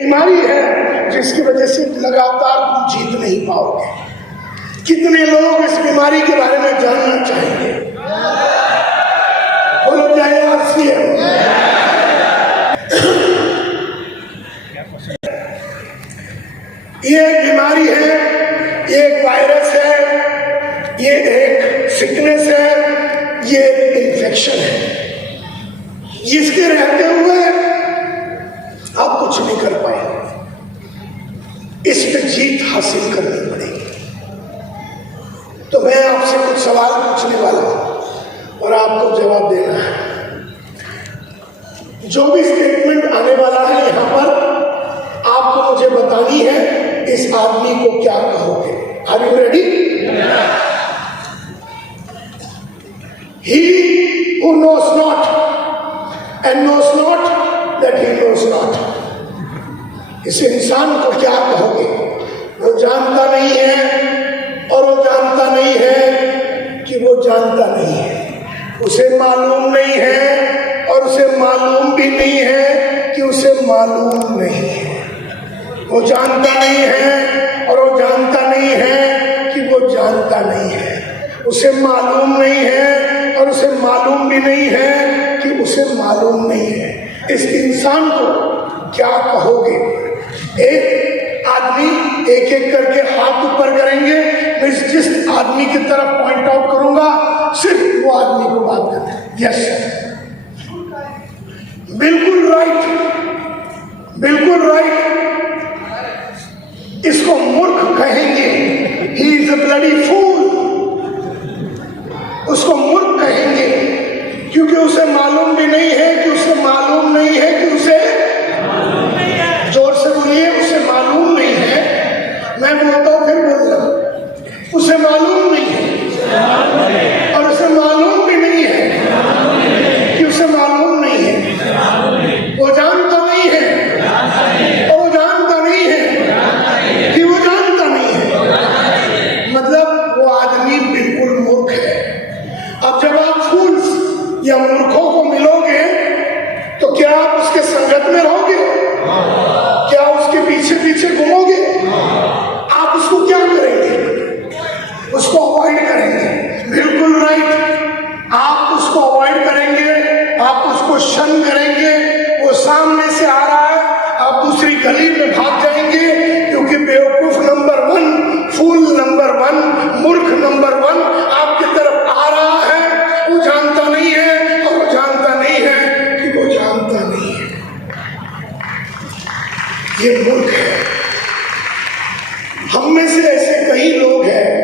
बीमारी है जिसकी वजह से लगातार तुम जीत नहीं पाओगे। कितने लोग इस बीमारी के बारे में जानना चाहेंगे? बोलो जय आसिया। ये एक बीमारी है, ये एक वायरस है, ये एक सिकनेस है, ये एक इन्फेक्शन है। इसके रहते हुए आप कुछ नहीं कर पाएंगे। इस पे जीत हासिल करनी पड़ेगी। तो मैं आपसे कुछ सवाल पूछने वाला हूं और आपको जवाब देना है। जो भी स्टेटमेंट आने वाला है यहां पर आपको मुझे बतानी है, इस आदमी को क्या कहोगे। Are you ready? He who knows not and knows not that he knows not. इस इंसान को क्या कहोगे? वो जानता नहीं है और वो जानता नहीं है कि वो जानता नहीं है। उसे मालूम नहीं है और उसे मालूम भी नहीं है कि उसे मालूम नहीं है। वो जानता नहीं है और वो जानता नहीं है कि वो जानता नहीं है। उसे मालूम नहीं है और उसे मालूम भी नहीं है कि उसे मालूम नहीं है। इस इंसान को क्या कहोगे? एक आदमी एक एक करके हाथ ऊपर करेंगे। मैं जिस आदमी की तरफ पॉइंट आउट करूंगा सिर्फ वो आदमी को बात करना है। यस, बिल्कुल राइट, बिल्कुल राइट। इसको मूर्ख कहेंगे। He is a bloody fool. उसको मूर्ख कहेंगे क्योंकि उसे मालूम भी नहीं है कि उसे मालूम नहीं है कि उसे जोर से बोलिए, उसे मालूम नहीं है। मैं बोलता हूं फिर बोल रहा हूं, उसे मालूम नहीं है और उसे मालूम भी नहीं है कि उसे मालूम नहीं है। वो जानता नहीं है और वो जानता नहीं है कि वो जानता नहीं है। मतलब वो आदमी बिल्कुल मूर्ख है। अब जब आप फूल्स या मूर्खों को मिलोगे तो क्या आप उसके संगत में रहोगे? क्या उसके पीछे पीछे घूमोगे? आप उसको क्या करेंगे? उसको अवॉइड करेंगे। बिल्कुल राइट, आप उसको अवॉइड करेंगे, आप उसको शन करेंगे। वो सामने से आ रहा है, आप दूसरी गली में भाग जाएंगे क्योंकि बेवकूफ नंबर 1, फूल नंबर 1, मूर्ख नंबर 1 आपकी तरफ आ रहा है। वो जानता नहीं है और वो जानता नहीं है कि वो जानता नहीं है। ये मूर्ख है। हम में से ऐसे कई लोग हैं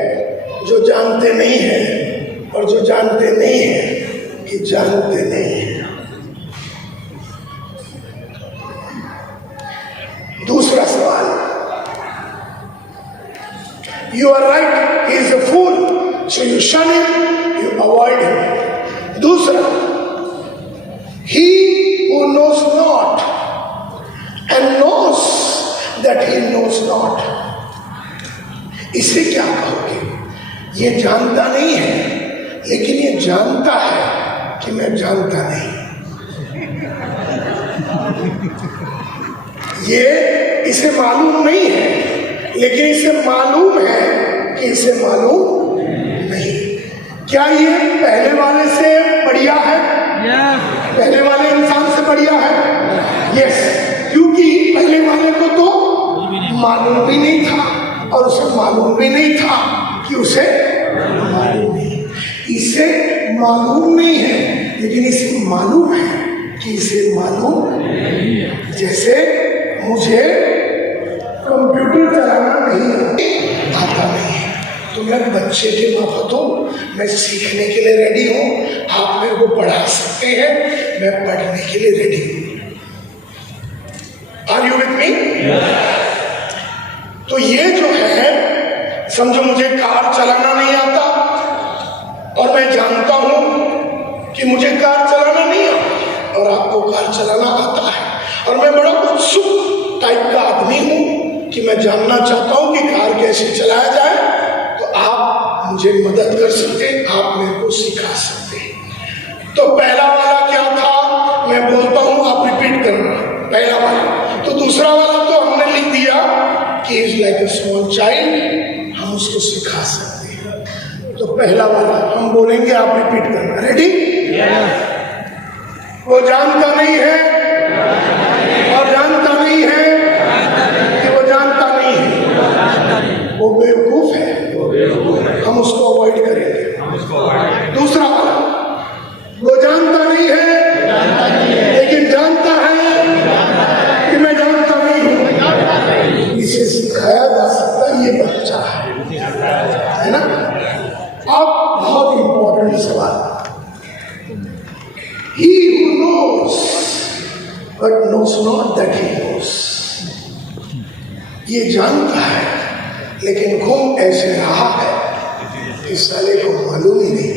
जो जानते नहीं हैं और जो जानते नहीं हैं कि जानते नहीं हैं। दूसरा सवाल, you are right, he is a fool, so you shun him, you avoid him. दूसरा, he who knows not and knows that he knows not, इसे क्या कहोगे? ये जानता नहीं है लेकिन ये जानता है कि मैं जानता नहीं। ये इसे मालूम नहीं है लेकिन इसे मालूम है कि इसे मालूम नहीं। क्या ये पहले वाले से बढ़िया है? पहले वाले इंसान से बढ़िया है? यस, क्योंकि पहले वाले को तो मालूम भी नहीं था और उसे मालूम भी नहीं था कि उसे मालूम नहीं। इसे मालूम नहीं है लेकिन इसे मालूम है कि इसे मालूम नहीं है। जैसे मुझे कंप्यूटर चलाना नहीं आता नहीं है तो मैं बच्चे के माफत हूँ, मैं सीखने के लिए रेडी हूँ। आप मेरे को पढ़ा सकते हैं, मैं पढ़ने के लिए रेडी हूँ। Are you with me? तो ये जो है, समझो मुझे कार चलाना नहीं आता और मैं जानता हूं कि मुझे कार चलाना नहीं आता और आपको कार चलाना आता है और मैं बड़ा उत्सुक टाइप का आदमी हूं कि मैं जानना चाहता हूं कि कार कैसे चलाया जाए। तो आप मुझे मदद कर सकते हैं, आप मेरे को सिखा सकते हैं। तो पहला वाला क्या था? मैं बोलता हूं, आप रिपीट करना। पहला वाला। तो दूसरा वाला तो हमने लिख दिया कि is like a small child, हम उसको सिखा सकते हैं। तो पहला वाला हम बोलेंगे, आप रिपीट करना। रेडी? वो जानता नहीं है और जानता नहीं है कि वो जानता नहीं है, वो बेवकूफ है, हम उसको अवॉइड करेंगे। दूसरा वाला, वो जानता नहीं है लेकिन जानता है कि मैं जानता नहीं हूं, इसे सिखाया जा सकता है, ये बच्चा है ना। अब बहुत इंपॉर्टेंट सवाल, he who knows but knows not that he knows, ये जानता है लेकिन घूम ऐसे रहा है इस साले को मालूम ही नहीं।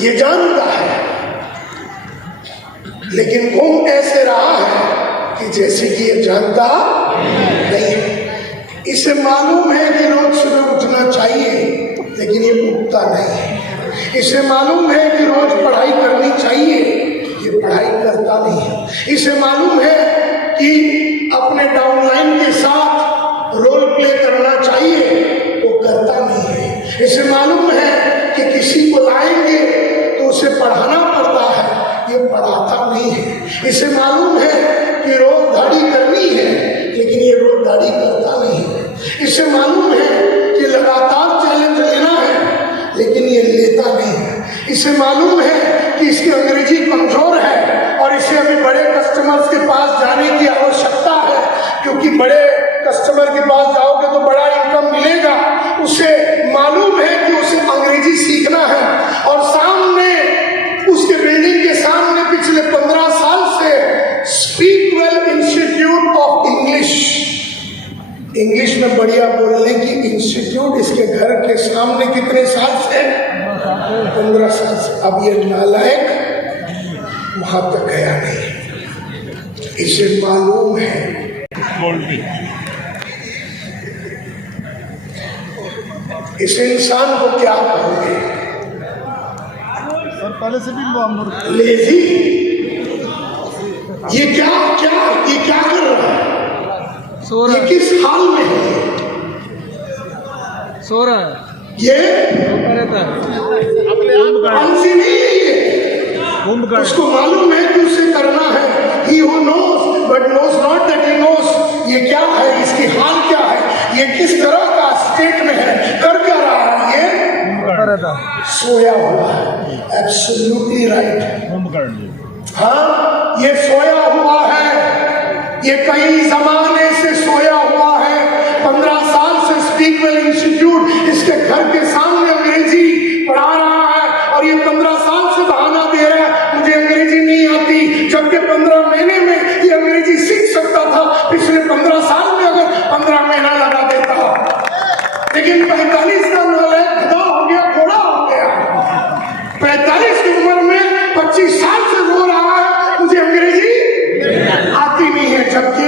ये जानता है लेकिन घूम ऐसे रहा है कि जैसे कि ये जानता नहीं। इसे मालूम है कि रोज सुबह उठना चाहिए लेकिन ये उठता नहीं है। इसे मालूम है कि रोज पढ़ाई करनी चाहिए, ये पढ़ाई करता नहीं है। इसे मालूम है कि अपने डाउनलाइन के साथ रोल प्ले करना चाहिए, वो करता नहीं है। इसे मालूम है कि किसी को लाएंगे तो उसे पढ़ाना पड़ता है, ये पढ़ाता नहीं है। इसे मालूम है कि रोज दाढ़ी करनी है लेकिन ये रोज दाढ़ी करता नहीं है। इसे मालूम है कि लगातार चैलेंज लेना है लेकिन ये लेता नहीं है। इसे मालूम है कि इसकी अंग्रेजी कमजोर है और इसे अभी बड़े कस्टमर्स के पास जाने की आवश्यकता है, क्योंकि बड़े कस्टमर के पास जाओगे तो बड़ा इनकम मिलेगा। उसे मालूम है कि उसे अंग्रेजी सीखना है और सामने उसके बिल्डिंग के सामने पिछले 15 साल से speak well institute of English में बढ़िया बोलने की इंस्टीट्यूट इसके घर के सामने कितने साल से? 15 साल से। अब ये नालायक वहां तक गया नहीं। इसे मालूम है इस इंसान को क्या कहोगे? पहले से भी लेजी। ये क्या कर रहा है? ये किस हाल में है? सो रहा है, ये रहता है, आलसी नहीं है ये। उसको मालूम है कि उसे करना है। He who knows but knows not that he knows, ये क्या है, इसकी हाल क्या है, ये किस तरह का स्टेट में है, कर क्या रहा है? ये सोया हुआ है। Absolutely right. हाँ, ये सोया हुआ है, ये कई जमाने से सोया हुआ है। 15 साल से स्पीक वेल इंस्टीट्यूट इसके घर के सामने अंग्रेजी पढ़ा रहा है और ये 15 साल से बहाना दे रहा है मुझे अंग्रेजी नहीं आती, जबकि 15 महीने में ये अंग्रेजी सीख सकता था। पिछले 15 साल में अगर 15 महीना लगा देता, लेकिन 45 का नालायक खुदा हो गया, घोड़ा हो गया। 45 की उम्र में 25 साल से रो रहा है मुझे अंग्रेजी आती नहीं है, जबकि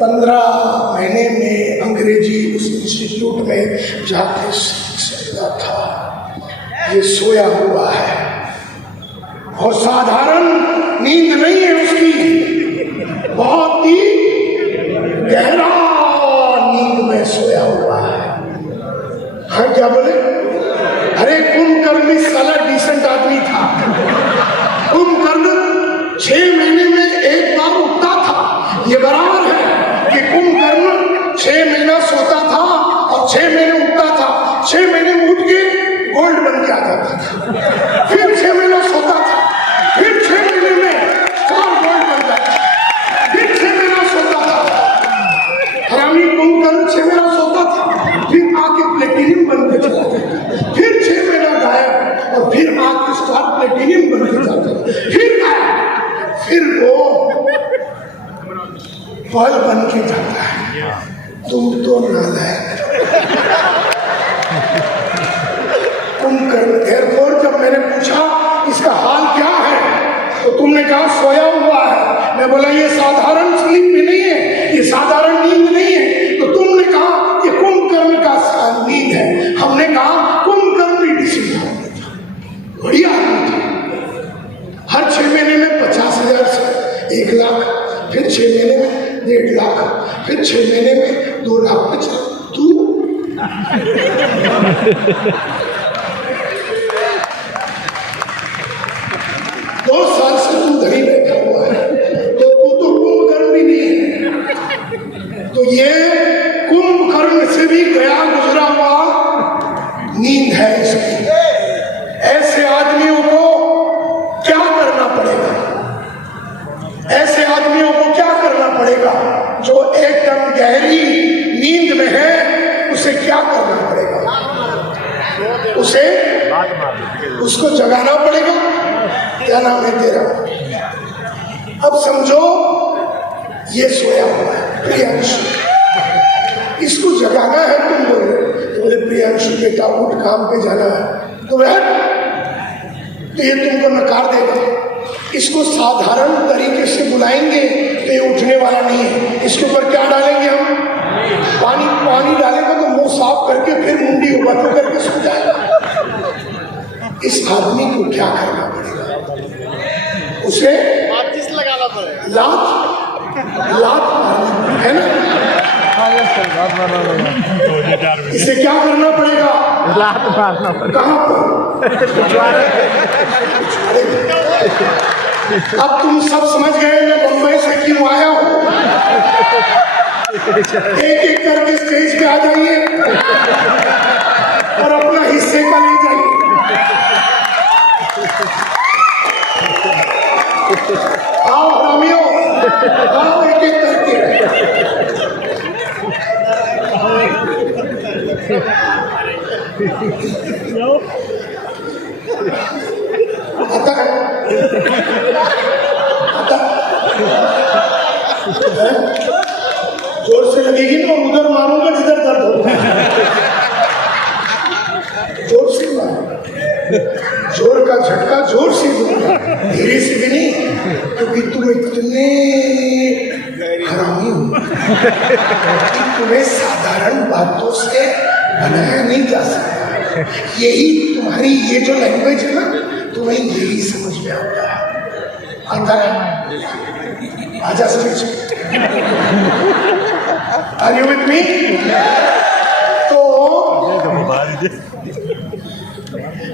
15 महीने में अंग्रेजी उस इंस्टीट्यूट में जाके सीख सकता था। ये सोया हुआ है और साधारण नींद नहीं है उसकी, बहुत ही गहरा नींद में सोया हुआ है। हाँ, क्या बोले? अरे कुंभकर्ण साला डिसेंट आदमी था। कुंभकर्ण 6 महीने में एक बार उठता था। ये बराबर है कि कुंभकर्ण 6 महीना सोता था और 6 महीने उठता था। 6 महीने में उठ के गोल्ड बन के आ जाता था, फिर 6 महीना सोता था, फिर 6 महीने में और गोल्ड बन जाता, फिर 6 महीना सोता था। हरामी कुंभकर्ण 6 महीना सोता था, फिर आके प्लेटिनियम बन के चला जाता, फिर 6 महीना गायब और फिर आके स्टार प्लेटिनियम बन के जाता, फिर गायब, फिर वो फल बन के जाता है। तुम तो नालायक। कुंभकर्ण एयरपोर्ट जब मैंने पूछा इसका हाल क्या है तो तुमने कहा सोया हुआ है। मैं बोला ये साधारण स्लीप भी नहीं है, ये साधारण नींद नहीं है। तो तुमने कहा ये कुंभकर्ण का नींद है। हमने कहा कुंभकर्ण भी डिसीज था, बढ़िया आदमी था। हर 6 महीने में 50,000 से 1 लाख, फिर 6 1.5 लाख, फिर 6 महीने में 2 लाख पे चल तू। 2 साल से तू धरी बैठा हुआ है, तो तू तो कुंभकर्ण भी नहीं है। तो ये कुंभकर्ण से भी गया गुजरा हुआ नींद है इसकी। ऐसे आदमियों को क्या करना पड़ेगा? ऐसे आदमियों को क्या करना पड़ेगा जो एकदम गहरी नींद में है? उसे क्या करना पड़ेगा? उसको जगाना पड़ेगा। क्या नाम है तेरा? अब समझो ये सोया हुआ है प्रियांशु, इसको जगाना है। तुम बोले प्रियांशु बेटा उठ, काम पे जाना है। तो ये तुमको नकार देगा। इसको साधारण तरीके से बुलाएंगे तो ये उठने वाला नहीं है। इसके ऊपर क्या डालेंगे हम? पानी डालेंगे तो मुंह साफ करके फिर मुंडी ऊपर करके सो जाएगा। इस आदमी को क्या करना पड़ेगा? उसे लगाना पड़ेगा, लात मारना है ना। इसे क्या करना पड़ेगा? लात मारना पड़ेगा। कहाँ पर? अब तुम सब समझ गए मैं मुंबई से क्यों आया हूँ। एक करके स्टेज पे आ जाइए और अपना हिस्से का ले जाइए। आओ हरामियों, आओ एक करके। आता है? जोर से लगेगी ना, उधर मारूंगा जिधर दर्द होगा। जोर से मारूंगा, जोर का झटका जोर से दूंगा, धीरे से भी नहीं, क्योंकि तुम इतने हरामी हो कि तुम्हें साधारण बातों से बनाया नहीं जा सकता। यही तुम्हारी ये जो लैंग्वेज है ना, तुम्हें यही समझ में आता है। आजा समझ। Are you with me? तो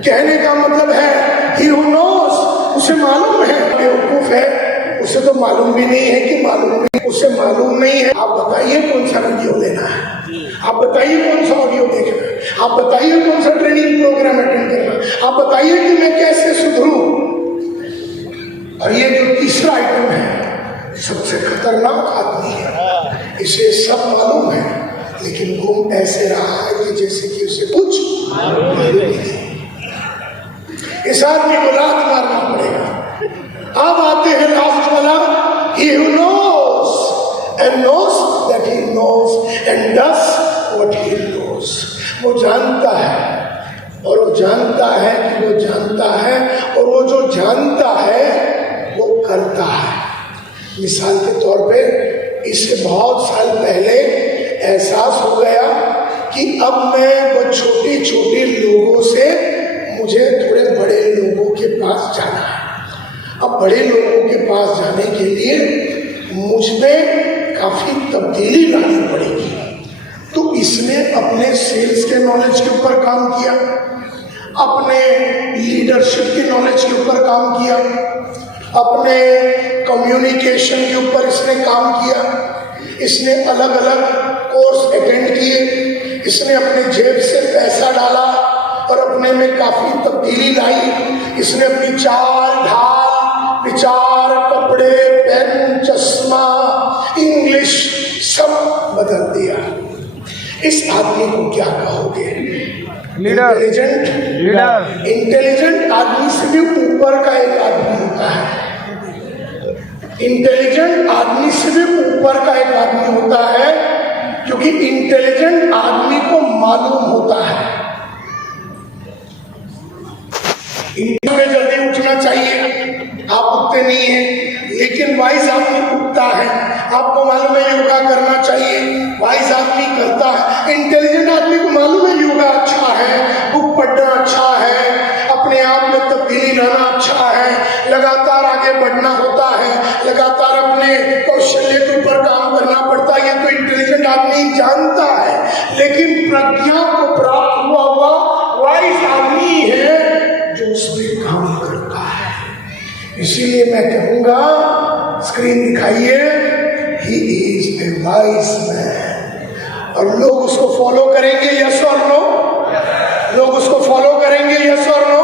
कहने का मतलब है he who knows, उसे मालूम है। बेवकूफ है, उसे तो मालूम भी नहीं है कि मालूम नहीं, उसे मालूम नहीं है। आप बताइए कौन सा वीडियो लेना है, आप बताइए कौन सा ऑडियो देखना है, आप बताइए कौन सा ट्रेनिंग प्रोग्राम अटेंड करना है, आप बताइए कि मैं कैसे सुधरूं। और ये जो तीसरा आइटम है सबसे खतरनाक आदमी है, इसे सब मालूम है लेकिन घूम ऐसे रहा है कि जैसे कि उसे कुछ मालूम नहीं। इस आदमी को लात मारना पड़ेगा। अब आते हैं लास्ट वाला, he who knows and knows that he knows and does what he knows। वो जानता है और वो जानता है कि वो जानता है, और वो जो जानता है वो करता है। मिसाल के तौर पे इससे बहुत साल पहले एहसास हो गया कि अब मैं वो छोटे छोटे लोगों से मुझे थोड़े बड़े लोगों के पास जाना है। अब बड़े लोगों के पास जाने के लिए मुझ में काफ़ी तब्दीली लानी पड़ेगी। तो इसने अपने सेल्स के नॉलेज के ऊपर काम किया, अपने लीडरशिप की नॉलेज के ऊपर काम किया, अपने कम्युनिकेशन के ऊपर इसने काम किया। इसने अलग अलग कोर्स अटेंड किए, इसने अपने जेब से पैसा डाला और अपने में काफ़ी तब्दीली लाई। इसने अपनी चाल ढाल, विचार, कपड़े, पेन, चश्मा, इंग्लिश सब बदल दिया। इस आदमी को क्या कहोगे? इंटेलिजेंट आदमी से भी ऊपर का एक आदमी होता है। इंटेलिजेंट आदमी से भी ऊपर का एक आदमी होता है, क्योंकि इंटेलिजेंट आदमी को मालूम होता है में जल्दी उठना चाहिए, आप उठते नहीं हैं, लेकिन वाइज आदमी उठता है। आपको मालूम है योगा करना चाहिए, वाइज आदमी करता है। इंटेलिजेंट आदमी को मालूम है योगा अच्छा है, बुक पढ़ना अच्छा है, अपने आप में तब्दीली लाना अच्छा है, लगातार आगे बढ़ना होता है, लगातार अपने कौशल्य के ऊपर काम स्क्रीन दिखाइए, he is a wise man. और लोग उसको फॉलो करेंगे, यस और नो? लोग उसको फॉलो करेंगे, यस और नो?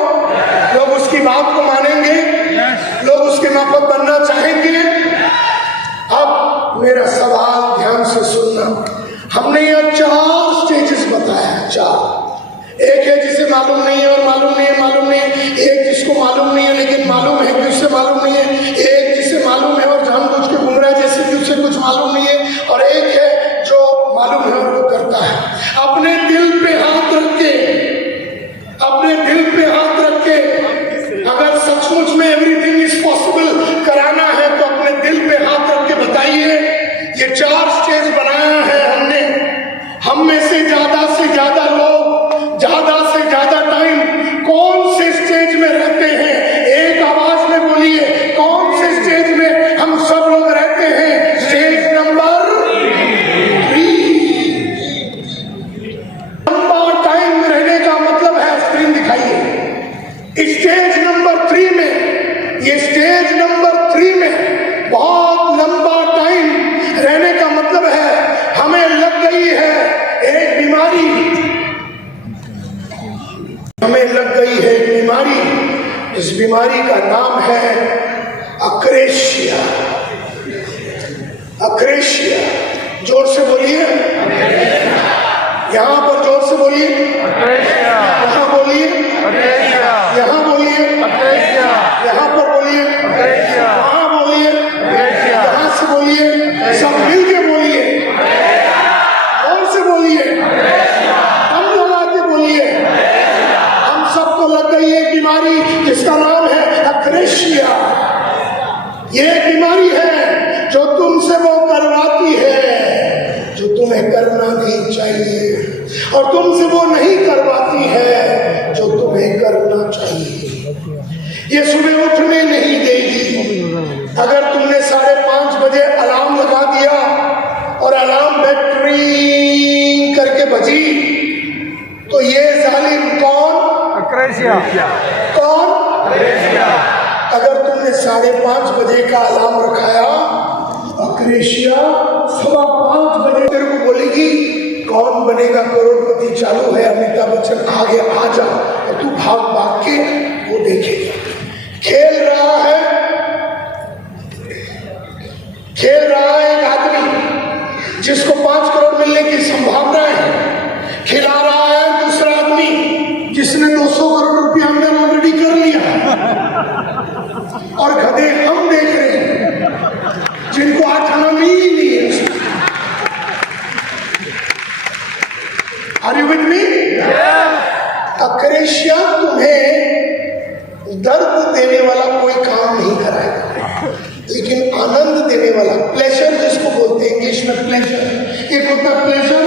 लोग उसकी बात को मानेंगे, लोग उसके माफक बनना चाहेंगे। अब मेरा सवाल ध्यान से सुनना। हमने यह 4 स्टेजेस बताया, 4। एक है जिसे मालूम नहीं है और मालूम नहीं है, मालूम नहीं है। एक जिसको मालूम नहीं है लेकिन मालूम है कि उससे मालूम नहीं है। एक जिसे मालूम है और जानबूझ के घूम रहा है जैसे कि उसे कुछ मालूम नहीं है। और एक है जो मालूम है और वो करता है। अपने दिल पे हाथ रख के, अपने दिल पे हाथ रख के, अगर सचमुच में एवरीथिंग इज पॉसिबल कराना है तो अपने दिल पे हाथ रख के बताइए, ये 4 स्टेज बनाया है हमने। हम में से ज्यादा लोग ज्यादा से ज्यादा टाइम कौन से स्टेज में रहते हैं? एक आवाज में बोलिए, कौन से स्टेज में हम सब लोग रहते हैं? Stage number 3। लंबा टाइम रहने का मतलब है, स्क्रीन दिखाइए, स्टेज नंबर 3 में, ये स्टेज नंबर 3 में बहुत लंबा टाइम रहने का मतलब है हमें लग गई है एक बीमारी, हमें लग गई है एक बीमारी। इस बीमारी का नाम है अक्रेशिया। अक्रेशिया, जोर से बोलिए, यहाँ पर जोर से बोलिए, यहाँ बोलिए, यहाँ बोलिए, यहाँ पर बोलिए, वहाँ बोलिए, यहाँ से बोलिए, सब मिल के बोलिए, जोर से बोलिए, दम लगा के बोलिए। हम सबको लग गई एक बीमारी जिसका नाम है अक्रेशिया। ये एक बीमारी है जो तुमसे वो करवाती है जो तुम्हें करना नहीं चाहिए, और तुमसे वो नहीं करवाती है जो तुम्हें करना चाहिए। ये सुबह उठने नहीं देगी। अगर तुमने 5:30 बजे अलार्म लगा दिया और अलार्म बैटरी करके बजी, तो ये जालिम कौन? अक्रेशिया। कौन? अगर तुमने 5:30 बजे का अलार्म रखाया, अक्रेशिया 5:15 बजे तेरे को बोलेगी कौन बनेगा करोड़पति चालू है, अमिताभ बच्चन आगे आ जा, और तू भाग भाग के वो देखेगा। खेल रहा है एक आदमी जिसको 5 करोड़ मिलने की संभावना है, खिला रहा है दूसरा आदमी जिसने 200 करोड़ रुपया हमने ऑलरेडी कर लिया, और गधे हम देख रहे हैं जिनको 8 आना ही नहीं है। Are you with me? अक्रेशिया तुम्हें दर्द देने वाला कोई काम नहीं कराएगा, लेकिन आनंद देने वाला, प्लेजर जिसको बोलते हैं इंग्लिश में प्लेजर, एक होता है प्लेजर